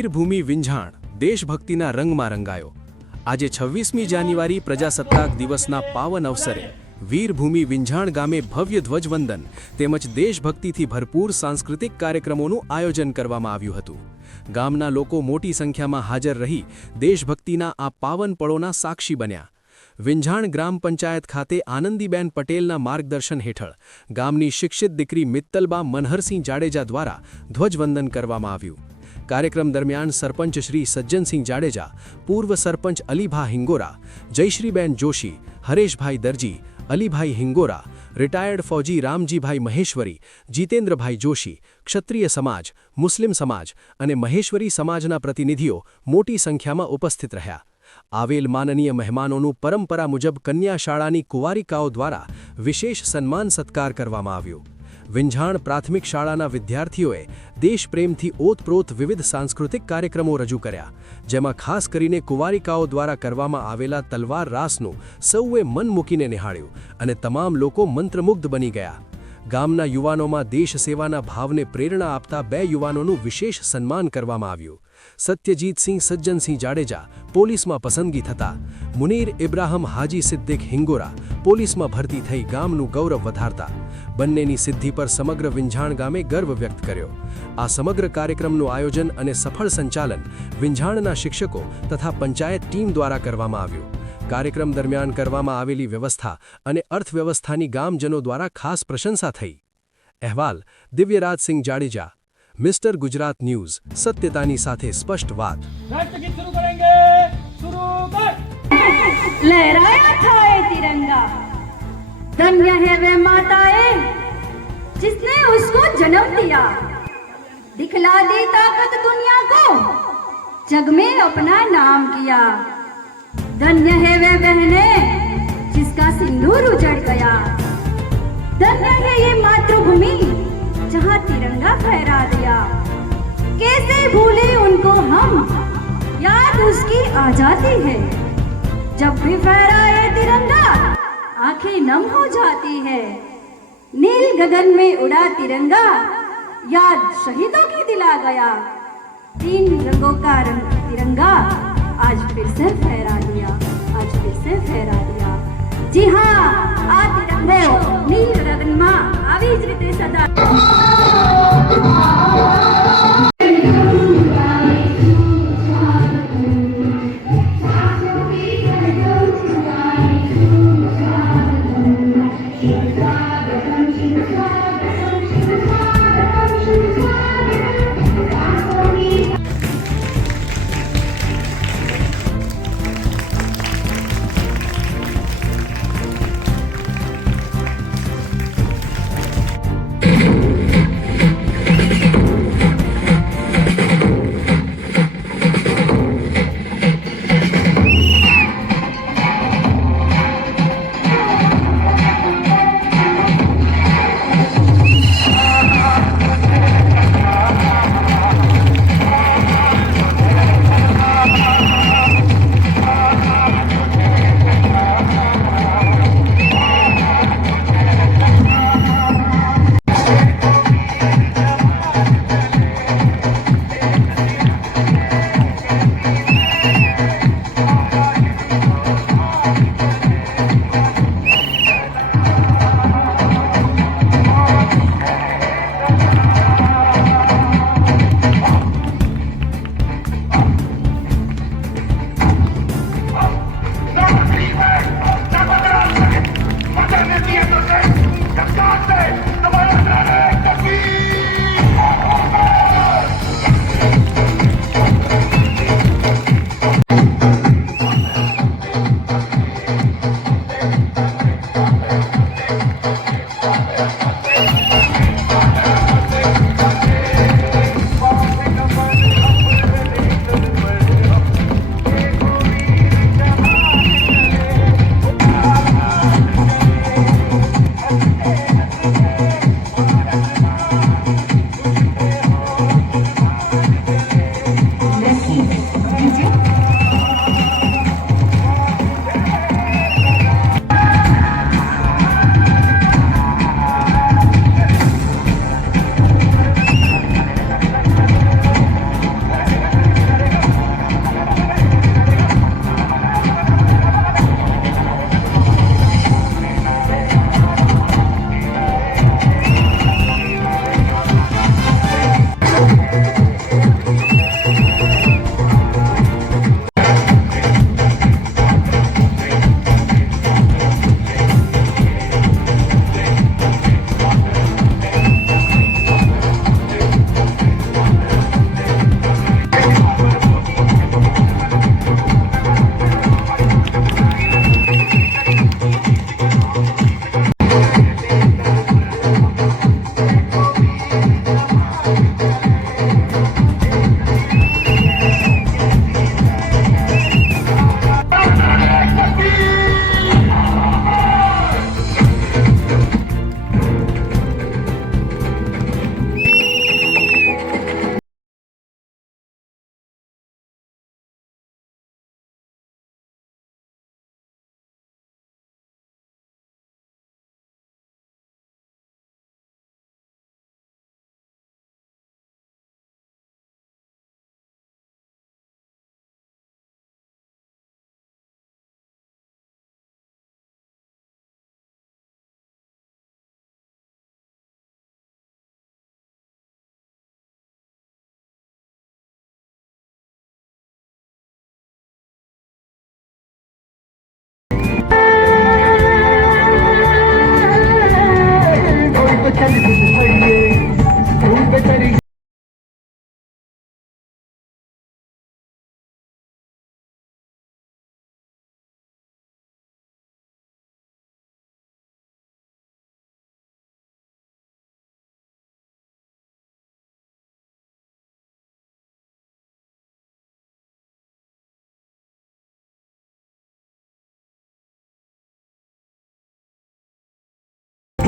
વીરભૂમિ વિંઝાણ દેશભક્તિના રંગમાં રંગાયો. આજે છવ્વીસમી જાન્યુઆરી પ્રજાસત્તાક દિવસના પાવન અવસરે વીરભૂમિ વિંઝાણ ગામે ભવ્ય ધ્વજવંદન તેમજ દેશભક્તિથી ભરપૂર સાંસ્કૃતિક કાર્યક્રમોનું આયોજન કરવામાં આવ્યું હતું. ગામના લોકો મોટી સંખ્યામાં હાજર રહી દેશભક્તિના આ પાવન પળોના સાક્ષી બન્યા. વિંઝાણ ગ્રામ પંચાયત ખાતે આનંદીબેન પટેલના માર્ગદર્શન હેઠળ ગામની શિક્ષિત દીકરી મિત્તલબા મનહરસિંહ જાડેજા દ્વારા ધ્વજવંદન કરવામાં આવ્યું. કાર્યક્રમ દરમિયાન સરપંચ શ્રી સજ્જનસિંહ જાડેજા, પૂર્વ સરપંચ અલીભા હિંગોરા, જયશ્રીબેન જોશી, હરેશભાઈ દરજી, અલીભાઈ હિંગોરા રિટાયર્ડ ફૌજી રામજીભાઈ મહેશ્વરી, જીતેન્દ્રભાઈ જોશી, ક્ષત્રિય સમાજ, મુસ્લિમ સમાજ અને મહેશ્વરી સમાજના પ્રતિનિધિઓ મોટી સંખ્યામાં ઉપસ્થિત રહ્યા. આવેલ માનનીય મહેમાનોનું પરંપરા મુજબ કન્યા શાળાની કુંવારિકાઓ દ્વારા વિશેષ સન્માન સત્કાર કરવામાં આવ્યો. વિંઝાણ પ્રાથમિક શાળાના વિદ્યાર્થીઓએ દેશપ્રેમથી ઓતપ્રોત વિવિધ સાંસ્કૃતિક કાર્યક્રમો રજૂ કર્યા, જેમાં ખાસ કરીને કુંવારિકાઓ દ્વારા કરવામાં આવેલા તલવાર રાસનું સૌએ મન મૂકીને નિહાળ્યું અને તમામ લોકો મંત્રમુગ્ધ બની ગયા. ગામના યુવાનોમાં દેશ સેવાના ભાવને પ્રેરણા આપતા બે યુવાનોનું વિશેષ સન્માન કરવામાં આવ્યું. સત્યજીતસિંહ સજ્જનસિંહ જાડેજા પોલીસમાં પસંદગી થતા. મુનીર ઇબ્રાહમ હાજી સિદ્દીક હિંગોરા પોલીસમાં ભરતી થઈ ગામનું ગૌરવ વધારતા. બંનેની સિદ્ધિ પર સમગ્ર વિંઝાણ ગામે ગર્વ વ્યક્ત કર્યો. આ સમગ્ર કાર્યક્રમનું આયોજન અને સફળ સંચાલન વિંઝાણના શિક્ષકો તથા પંચાયત ટીમ દ્વારા કરવામાં આવ્યું. કાર્યક્રમ દરમિયાન કરવામાં આવેલી વ્યવસ્થા અને અર્થવ્યવસ્થાની ગામજનો દ્વારા ખાસ પ્રશંસા થઈ. અહેવાલ દિવ્યરાજસિંહ જાડેજા મિસ્ટર ગુજરાત ન્યૂઝ સત્યતાની સાથે સ્પષ્ટ વાત राष्ट्र गीत शुरू करेंगे शुरू कर लहराया था ये तिरंगा धन्य है वे माताएं जिसने उसको जन्म दिया दिखला दी ताकत दुनिया को जग में अपना नाम किया धन्य है वे बहनें जिसका सिंदूर उजड़ गया धन्य है ये मातृभूमि जहाँ तिरंगा फहरा दिया। कैसे भूले उनको हम? याद उसकी आ जाती है। जब भी फहराए तिरंगा, आँखें नम हो जाती है। नील गगन में उड़ा तिरंगा, याद शहीदों की दिला गया। तीन रंगों का रंग तिरंगा, आज फिर से फहरा दिया, आज फिर से फहरा दिया। જી હા આ તિરંગો નીલ રંગમાં આવી જ રીતે સદા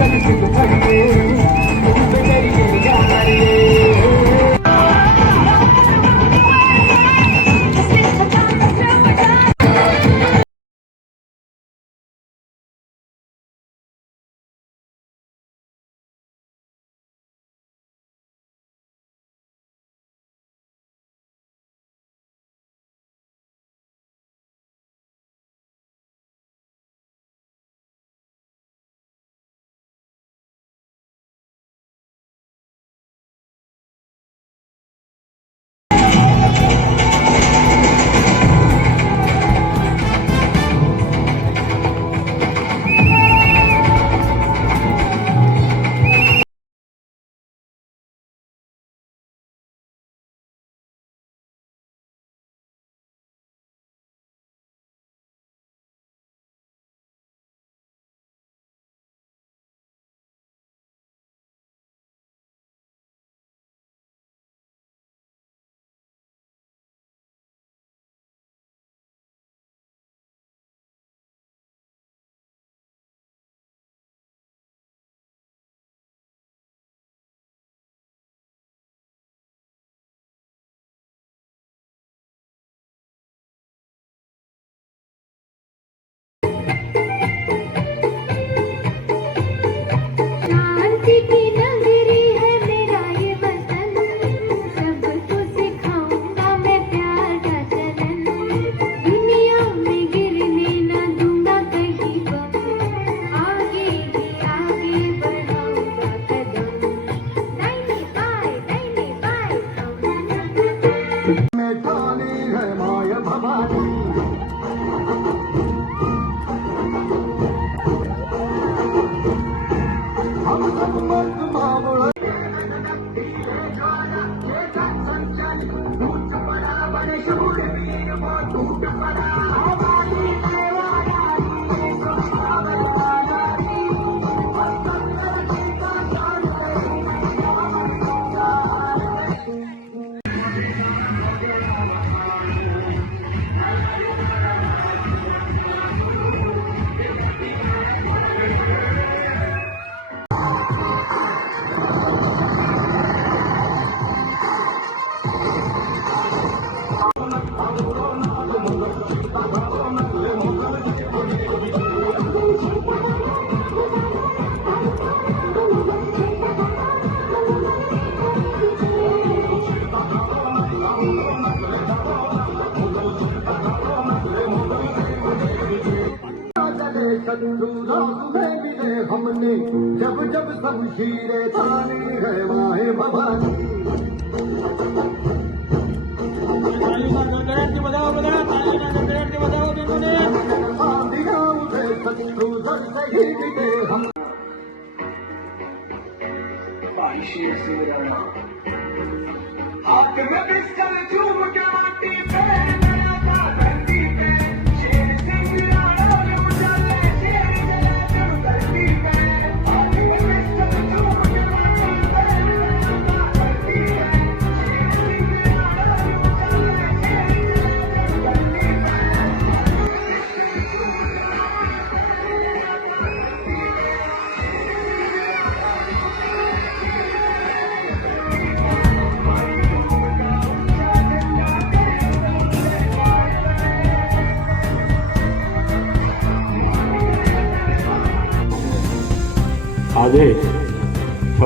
太阳，太阳，太阳 સમજી રે તારી હે વાહે Bhavani Hakkımı biz kalıcı umurken artık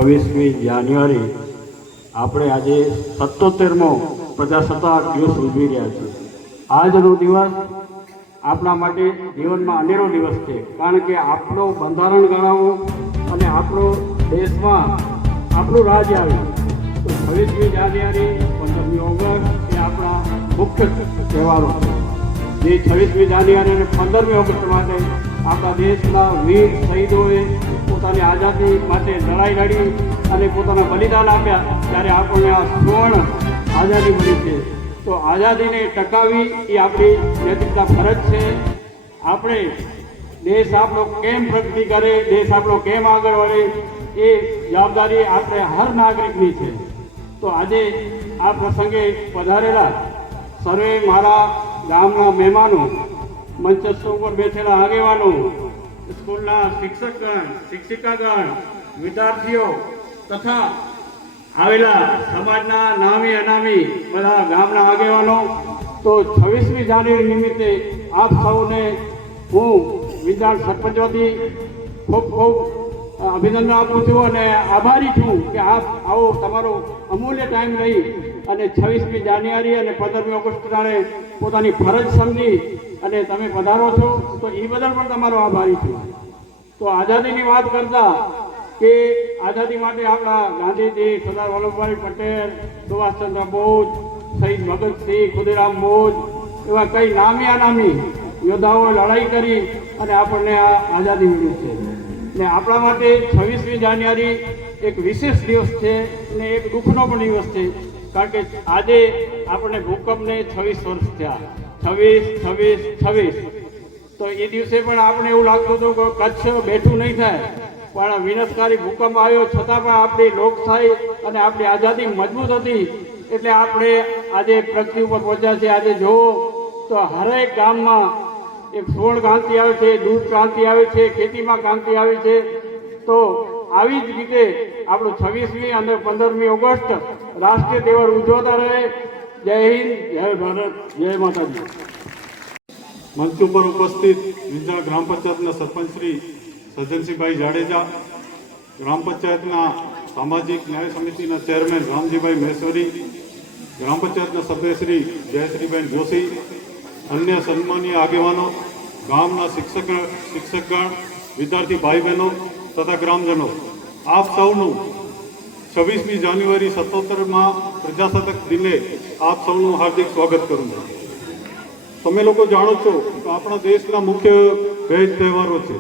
છવ્વીસમી જાન્યુઆરી આપણે આજે સત્તોતેરમો પ્રજાસત્તાક દિવસ ઉજવી રહ્યા છીએ. આજનો દિવસ આપણા માટે જીવનમાં અનેરો દિવસ છે, કારણ કે આપણો બંધારણ ગણાવો અને આપણો દેશમાં આપણું રાજ્ય આવ્યું તો છવ્વીસમી જાન્યુઆરી, પંદરમી ઓગસ્ટ એ આપણા મુખ્ય તહેવારો છે. જે છવ્વીસમી જાન્યુઆરી અને પંદરમી ઓગસ્ટ માટે આપણા દેશના વીર શહીદોએ પોતાની આઝાદી માટે લડાઈ લડી અને પોતાના બલિદાન આપ્યા, ત્યારે આપણને આ સુવર્ણ આઝાદી મળી છે. તો આઝાદીને ટકાવી એ આપણી નૈતિકતા ફરજ છે. આપણે દેશ આપણો કેમ પ્રગતિ કરે, દેશ આપણો કેમ આગળ વધે એ જવાબદારી આપણે હર નાગરિકની છે. તો આજે આ પ્રસંગે પધારેલા સર્વે મારા ગામના મહેમાનો, મંચસ્થ ઉપર બેઠેલા આગેવાનો સ્કૂલના શિક્ષકગણ, શિક્ષિકાગણ, વિદ્યાર્થીઓ તથા આવેલા સમાજના નામી અનામી બધા ગામના આગેવાનો, તો છવ્વીસમી જાન્યુઆરી નિમિત્તે આપ સૌને હું વિદ્યાર્થ સરપંચ ખૂબ ખૂબ અભિનંદન આપું છું અને આભારી છું કે આપ આવો તમારો અમૂલ્ય ટાઈમ લઈ અને છવ્વીસમી જાન્યુઆરી અને પંદરમી ઓગસ્ટ તારે પોતાની ફરજ સમજી અને તમે પધારો છો, તો એ બદલ પણ તમારો આભારી છું. તો આઝાદીની વાત કરતા કે આઝાદી માટે આપણા ગાંધીજી, સરદાર વલ્લભભાઈ પટેલ, સુભાષચંદ્ર બોઝ, શહીદ ભગતસિંહ, ખુદીરામ બોઝ એવા કઈ નામી અનામી યોદ્ધાઓએ લડાઈ કરી અને આપણને આ આઝાદી મળી છે. ને આપણા માટે છવ્વીસમી જાન્યુઆરી એક વિશેષ દિવસ છે ને એક દુઃખનો પણ દિવસ છે. કારણ કે આજે આપણને ભૂકંપને છવ્વીસ વર્ષ થયા. છવ્વીસ છવ્વીસ છવ્વીસ. તો એ દિવસે પણ આપણે એવું લાગતું હતું કે કચ્છ બેઠું નહીં થાય. પણ વિનાશકારી ભૂકંપ આવ્યો, છતાં પણ આપણી લોકશાહી અને આપણી આઝાદી મજબૂત હતી. એટલે આપણે આજે પ્રગતિ ઉપર પહોંચ્યા છે આજે જુઓ તો હરેક ગામમાં એક સુવર્ણ ક્રાંતિ આવે છે દૂધ ક્રાંતિ આવે છે, ખેતીમાં ક્રાંતિ આવે છે. તો આવી જ રીતે આપણું છવ્વીસમી અને પંદરમી ઓગસ્ટ રાષ્ટ્રીય તહેવાર ઉજવતા રહે. જય હિન્દ, જય ભારત, જય માતાજી. મંચ ઉપર ઉપસ્થિત વિંજાણ ગ્રામ પંચાયતના સરપંચ શ્રી સજ્જનસિંહભાઈ જાડેજા, ગ્રામ પંચાયતના સામાજિક ન્યાય સમિતિના ચેરમેન રામજીભાઈ મહેશ્વરી, ગ્રામ પંચાયતના સભ્ય શ્રી જયશ્રીબેન જોશી, અન્ય સન્માનીય આગેવાનો, ગામના શિક્ષક, શિક્ષકગણ, વિદ્યાર્થી ભાઈ બહેનો તથા ગ્રામજનો. આપ સૌનું છવ્વીસમી જાન્યુઆરી સત્તોતેરમાં પ્રજાસત્તાક દિને આપ સૌનું હાર્દિક સ્વાગત કરું છું. તમે લોકો જાણો છો કે આપણા દેશના મુખ્ય બે તહેવારો છે.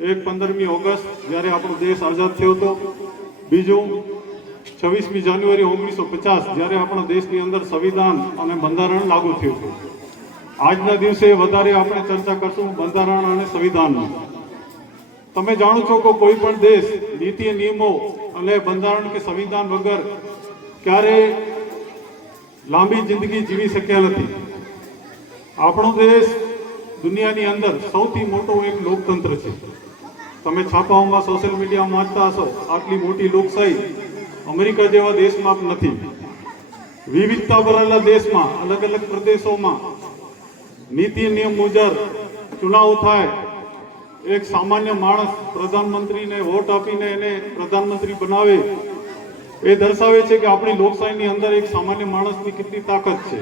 એક પંદરમી ઓગસ્ટ જ્યારે આપણો દેશ આઝાદ થયો હતો. બીજું, છવ્વીસમી જાન્યુઆરી ઓગણીસો પચાસ જ્યારે આપણા દેશની અંદર સંવિધાન અને બંધારણ લાગુ થયું હતું. આજના દિવસે વધારે આપણે ચર્ચા કરશું બંધારણ અને સંવિધાનની. તમે જાણો છો કે કોઈ પણ દેશ નીતિ નિયમો અને બંધારણ કે સંવિધાન વગર ક્યારે લાંબી જિંદગી જીવી શક્યા નથી. આપણો દેશ દુનિયાની અંદર સૌથી મોટો એક લોકતંત્ર છે. તમે છાપાઓમાં સોશિયલ મીડિયામાં વાંચતા હશો, આટલી મોટી લોકશાહી અમેરિકા જેવા દેશમાં નથી. વિવિધતા ભરેલા દેશમાં અલગ અલગ પ્રદેશોમાં નીતિ નિયમ મુજબ ચુનાવ થાય એક સામાન્ય માણસ પ્રધાનમંત્રીને વોટ આપીને એને પ્રધાનમંત્રી બનાવે, એ દર્શાવે છે કે આપણી લોકશાહીની અંદર એક સામાન્ય માણસની કેટલી તાકાત છે.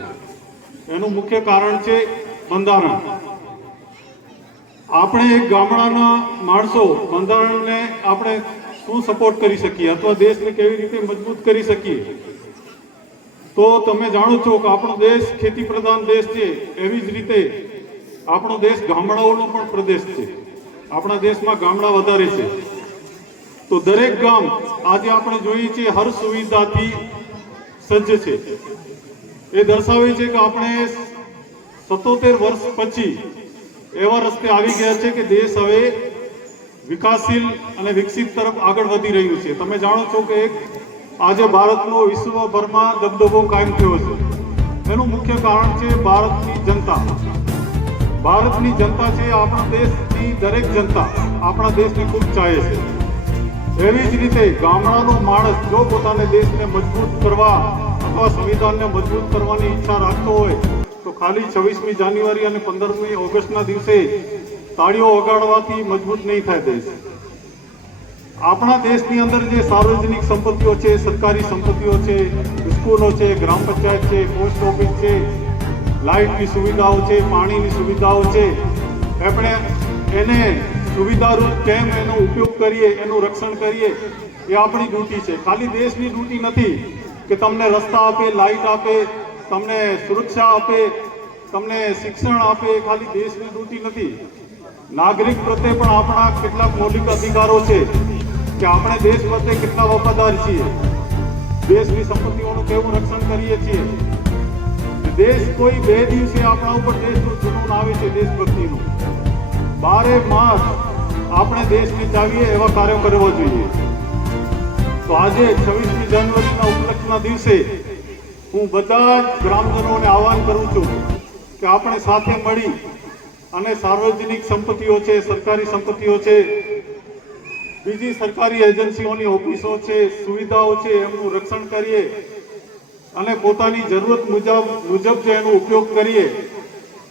એનું મુખ્ય કારણ છે બંધારણ. આપણે એક ગામડાના માણસો બંધારણને આપણે શું સપોર્ટ કરી શકીએ? અથવા દેશને કેવી રીતે મજબૂત કરી શકીએ? તો તમે જાણો છો કે આપણો દેશ ખેતી પ્રધાન દેશ છે, એવી જ રીતે આપણો દેશ ગામડાઓનો પણ પ્રદેશ છે. આપણા દેશમાં ગામડા વધારે છે. તો દરેક ગામ આજે આપણે જોઈએ છીએ હર સુવિધાથી સજ્જ છે. એ દર્શાવે છે કે આપણે સત્તોતેર વર્ષ પછી એવા રસ્તે આવી ગયા છે કે દેશ હવે વિકાસશીલ અને વિકસિત તરફ આગળ વધી રહ્યું છે. તમે જાણો છો કે આજે ભારતનો વિશ્વભરમાં દબદબો કાયમ થયો છે. એનું મુખ્ય કારણ છે ભારતની જનતા. ભારતની જનતા છે, આપણા દેશની દરેક જનતા આપણા દેશને ખૂબ ચાહે છે. એવી જ રીતે ગામડાનો માણસ જો પોતાને દેશને મજબૂત કરવા અથવા સંવિધાનને મજબૂત કરવાની ઈચ્છા રાખતો હોય, તો ખાલી છવ્વીસમી જાન્યુઆરી અને પંદરમી ઓગસ્ટના દિવસે તાળીઓ વગાડવાથી મજબૂત નહીં થાય દેશ. આપણા દેશની અંદર જે સાર્વજનિક સંપત્તિઓ છે, સરકારી સંપત્તિઓ છે, સ્કૂલો છે, ગ્રામ પંચાયત છે, પોસ્ટ ઓફિસ છે લાઇટની સુવિધાઓ છે, પાણીની સુવિધાઓ છે. આપણે એને સુવિધારૂપ કેમ એનો ઉપયોગ કરીએ, એનું રક્ષણ કરીએ, એ આપણી ડ્યુટી છે. ખાલી દેશની ડ્યુટી નથી કે તમને રસ્તા આપે, લાઇટ આપે, તમને સુરક્ષા આપે, તમને શિક્ષણ આપે, એ ખાલી દેશની ડ્યુટી નથી. નાગરિક પ્રત્યે પણ આપણા કેટલાક મૌલિક અધિકારો છે કે આપણે દેશ પ્રત્યે કેટલા વફાદાર છીએ. દેશની સંપત્તિઓનું કેવું રક્ષણ કરીએ છીએ. દેશ કોઈ બે દિવસે આપણા ઉપર દેશનું જુનૂન આવે છે, દેશભક્તિનું. બારે માસ આપણે દેશને ચાવીએ એવા કાર્યો કરવો જોઈએ. તો આજે છવ્વીસમી જાન્યુઆરીના ઉપલક્ષના દિવસે હું બધા જ ગ્રામજનોને આહવાન કરું છું કે આપણે સાથે મળી અને સાર્વજનિક સંપત્તિઓ છે, સરકારી સંપત્તિઓ છે, બીજી સરકારી એજન્સીઓની ઓફિસો છે, સુવિધાઓ છે, એમનું રક્ષણ કરીએ. અને પોતાની જરૂરત મુજબ મુજબ જો એનો ઉપયોગ કરીએ,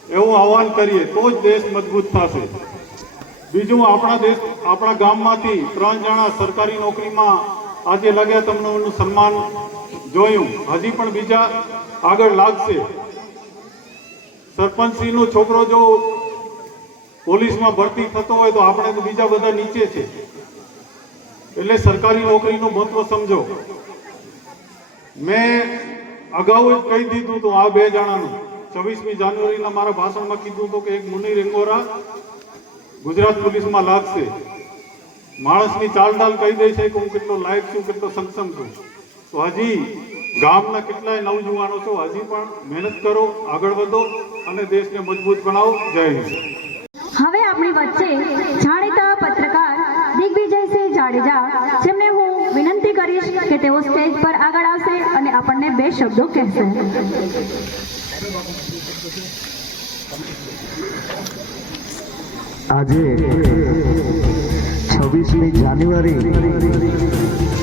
એવું આહવાન કરીએ, તો જ દેશ મજબૂત થશે. બીજું આપણા દેશ, આપણા ગામમાંથી ત્રણ જણા સરકારી નોકરીમાં આજે લાગ્યા તમને સન્માન જોયું. હજી પણ બીજા આગળ લાગશે. સરપંચશ્રીનો છોકરો જો પોલીસમાં ભરતી થતો હોય તો આપણે તો બીજા બધા નીચે છે. એટલે સરકારી નોકરીનું મહત્વ સમજો. મેં અગાઉ જ કહી દીધું હતું આ બે જણાનું. છવ્વીસમી જાન્યુઆરીના મારા ભાષણમાં કીધું હતું કે એક મુનિ રેંગોરા ગુજરાત પોલીસમાં લાગશે. માણસની ચાલઢાલ કહી દે છે કે હું કેટલો લાયક છું, કેટલો સક્ષમ છું. તો હજી ગામના કેટલાય નવજુવાનો છો, હજી પણ મહેનત કરો, આગળ વધો અને દેશને મજબૂત બનાવો. જય હિન્દ. હવે આપણી વચ્ચે જાણીતા જાડેજા જેમને હું વિનંતી કરીશ કે તેઓ સ્ટેજ પર આગળ આવશે અને આપણને બે શબ્દો કહેશે. આજે છવ્વીસમી જાન્યુઆરી,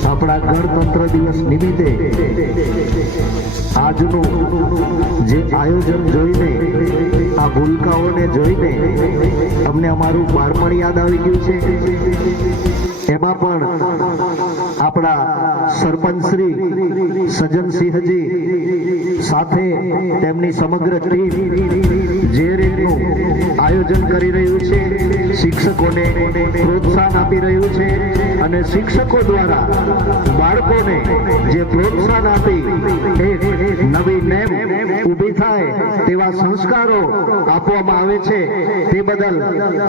આપણા ગણતંત્ર દિવસ નિમિત્તે આજનું જે આયોજન જોઈને, આ ભૂલકાઓને જોઈને અમને અમારું બાળપણ યાદ આવી ગયું છે. એમાં પણ આપણા સરપંચ શ્રી સજ્જનસિંહજી સાથે તેમની સમગ્ર ટીમ જે રીતનું આયોજન કરી રહ્યું છે, શિક્ષકોને પ્રોત્સાહન આપી રહ્યું છે અને શિક્ષકો દ્વારા બાળકોને જે પ્રોત્સાહન આપી એક નવી નેમ ઊભી થાય તેવા સંસ્કારો આપવામાં આવે છે. તે બદલ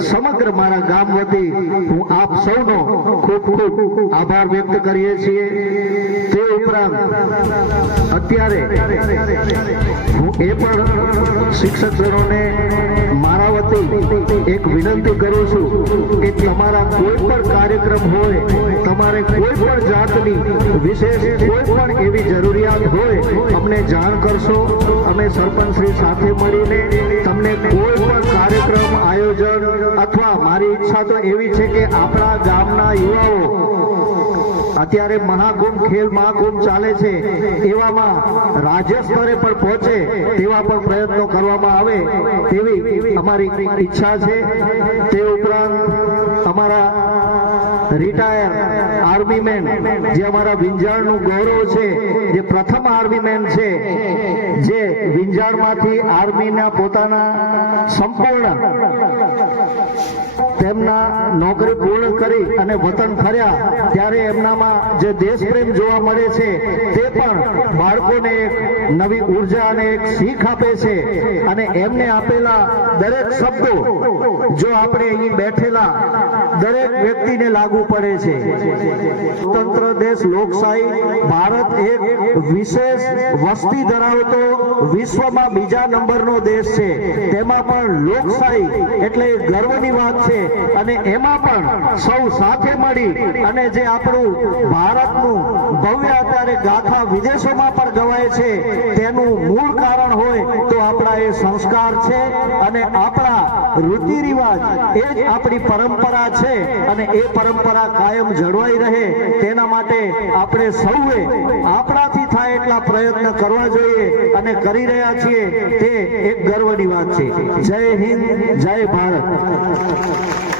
સમગ્ર મારા ગામ વતી હું આપ સૌનો ખૂબ ખૂબ આભાર વ્યક્ત કરીએ છીએ. તે ઉપરાંત અત્યારે હું એ પણ શિક્ષકજનોને મારા વતી એક વિનંતી કરું છું કે તમારા કોઈ પણ કાર્યક્રમ હોય, તમારે કોઈ પણ જાતની વિશેષ કોઈ પણ એવી જરૂરિયાત હોય, અમને જાણ કરશો. અમે સરપંચ શ્રી સાથે મળીને તમને કોઈ પણ કાર્યક્રમ, આયોજન અથવા મારી ઈચ્છા તો એવી છે કે આપણા ગામના યુવાઓ અત્યારે મહાકુંભ ખેલ મહાકુંભ ચાલે છે, એવામાં રાજ્ય સ્તરે પણ પહોંચે તેવા પણ પ્રયત્નો કરવામાં આવે તેવી અમારી ઈચ્છા છે. તે ઉપરાંત અમારા રિટાયર આર્મી મેન જે અમારા વિંજાણનું ગૌરવ છે, જે પ્રથમ આર્મી મેન છે, જે વિંજાણમાંથી આર્મીના પોતાના સંપૂર્ણ તેમના નોકરી પૂર્ણ કરી અને વતન ફર્યા, ત્યારે એમનામાં જે દેશપ્રેમ જોવા મળે છે, તે પણ બાળકોને એક નવી ઊર્જા અને એક શીખ આપે છે. અને એમને આપેલા દરેક શબ્દો જો આપણે અહીં બેઠેલા દરેક વ્યક્તિને લાગુ પડે છે. સ્વતંત્ર દેશ, લોકશાહી, ભારત એક વિશેષ વસ્તી ધરાવતો વિશ્વમાં બીજા નંબરનો દેશ છે. તેમાં પણ લોકશાહી એટલે ગર્વની વાત છે. અને એમાં પણ સૌ સાથે મળી અને જે આપણું ભારતનું ભવ્ય અત્યારે ગાથા વિદેશોમાં પણ ગવાય છે, તેનું મૂળ કારણ હોય તો આપણા એ સંસ્કાર છે અને આપણા રીતિ રિવાજ એ જ આપણી પરંપરા છે. અને એ પરંપરા કાયમ જળવાઈ રહે તેના માટે આપણે સૌએ આપણાથી થાય એટલા પ્રયત્ન કરવા જોઈએ અને કરી રહ્યા છીએ તે એક ગર્વની વાત છે. જય હિન્દ, જય ભારત.